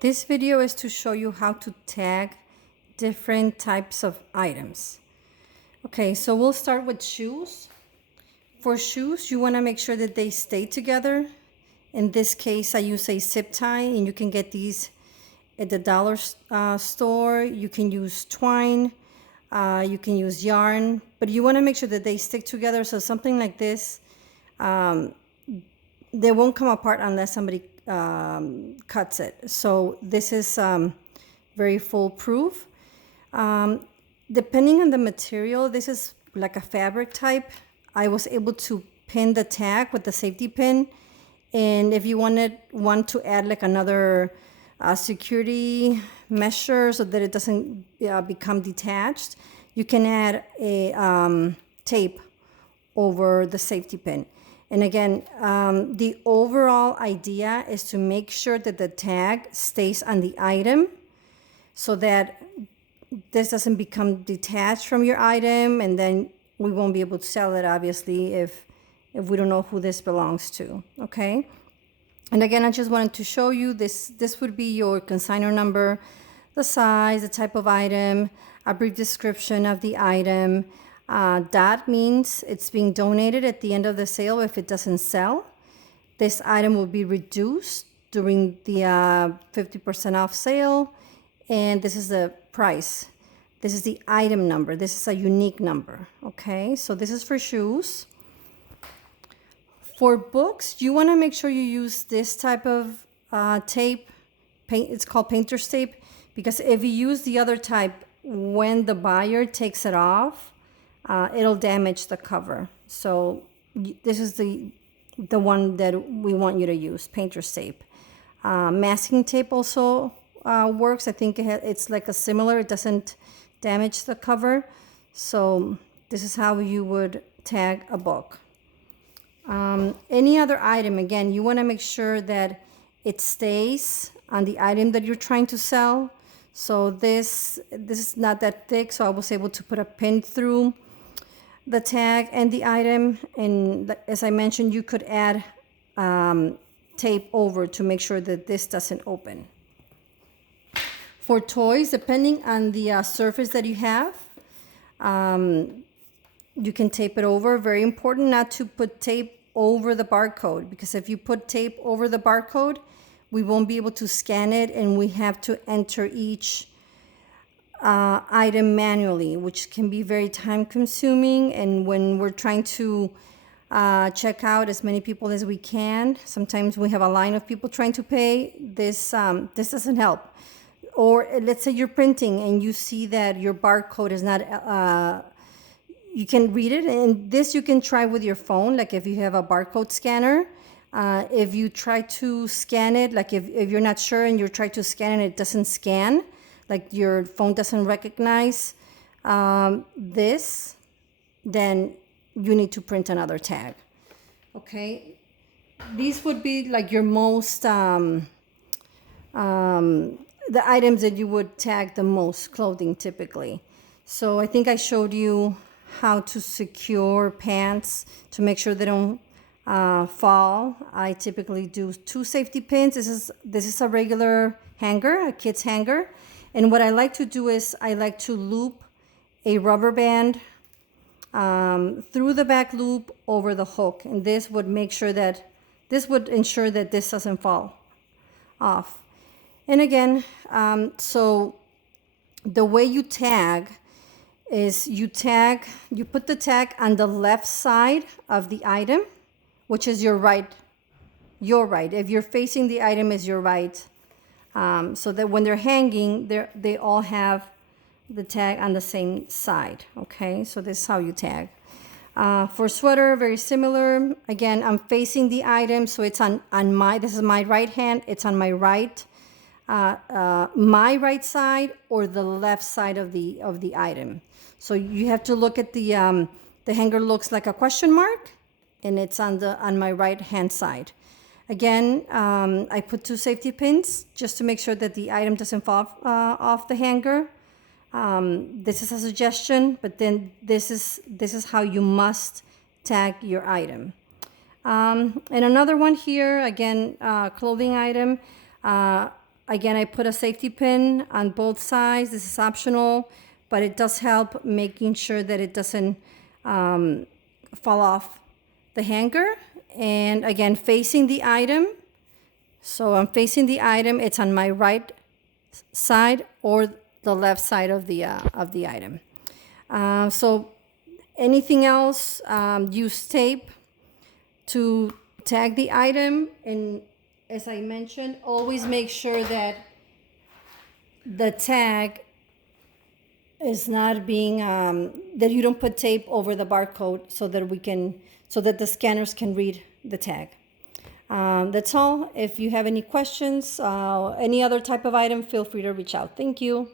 This video is to show you how to tag different types of items. Okay, so we'll start with shoes. For shoes, you want to make sure that they stay together. In this case, I use a zip tie, and you can get these at the dollar store. You can use twine, you can use yarn, but you want to make sure that they stick together. So something like this, they won't come apart unless somebody cuts it. So this is very foolproof. Depending on the material, this is like a fabric type. I was able to pin the tag with the safety pin. And if you want to add like another security measure so that it doesn't become detached, you can add a tape over the safety pin. And again, the overall idea is to make sure that the tag stays on the item so that this doesn't become detached from your item, and then we won't be able to sell it, obviously, if we don't know who this belongs to, okay? And again, I just wanted to show you this. This would be your consignor number, the size, the type of item, a brief description of the item. That means it's being donated at the end of the sale if it doesn't sell. This item will be reduced during the 50% off sale. And this is the price. This is the item number. This is a unique number, okay? So this is for shoes. For books, you want to make sure you use this type of tape. It's called painter's tape, because if you use the other type, when the buyer takes it off, it'll damage the cover. So this is the one that we want you to use, painter's tape. Masking tape also works. I think it's like a similar, it doesn't damage the cover. So this is how you would tag a book. Any other item, again, you want to make sure that it stays on the item that you're trying to sell. So this is not that thick, so I was able to put a pin through the tag and the item. And as I mentioned, you could add tape over to make sure that this doesn't open. For toys, depending on the surface that you have, you can tape it over. Very important not to put tape over the barcode, because if you put tape over the barcode, we won't be able to scan it, and we have to enter each item manually, which can be very time consuming. And when we're trying to check out as many people as we can, sometimes we have a line of people trying to pay. This doesn't help. Or let's say you're printing and you see that your barcode is not you can read it, and this you can try with your phone, like if you have a barcode scanner. If you try to scan it, like if you're not sure and you try to scan and it doesn't scan, like your phone doesn't recognize this, then you need to print another tag, okay? These would be like your most, the items that you would tag the most, clothing typically. So I think I showed you how to secure pants to make sure they don't fall. I typically do 2 safety pins. This is a regular hanger, a kid's hanger. And what I like to do is I like to loop a rubber band through the back loop over the hook. And this would ensure that this doesn't fall off. And again, so the way you tag is you put the tag on the left side of the item, which is your right. If you're facing the item, is your right. So that when they're hanging, they all have the tag on the same side, okay? So this is how you tag. For sweater, very similar. Again, I'm facing the item, so it's on this is my right hand, it's on my right side or the left side of the item. So you have to look at the hanger looks like a question mark, and it's on my right hand side. Again, I put 2 safety pins just to make sure that the item doesn't fall off the hanger. This is a suggestion, but then this is how you must tag your item. And another one here, again, clothing item. Again, I put a safety pin on both sides. This is optional, but it does help making sure that it doesn't fall off the hanger. And again, facing the item. So I'm facing the item. It's on my right side or the left side of the item. So anything else, use tape to tag the item. And as I mentioned, always make sure that the tag is not being, that you don't put tape over the barcode so that the scanners can read the tag. That's all. If you have any questions, any other type of item, feel free to reach out. Thank you.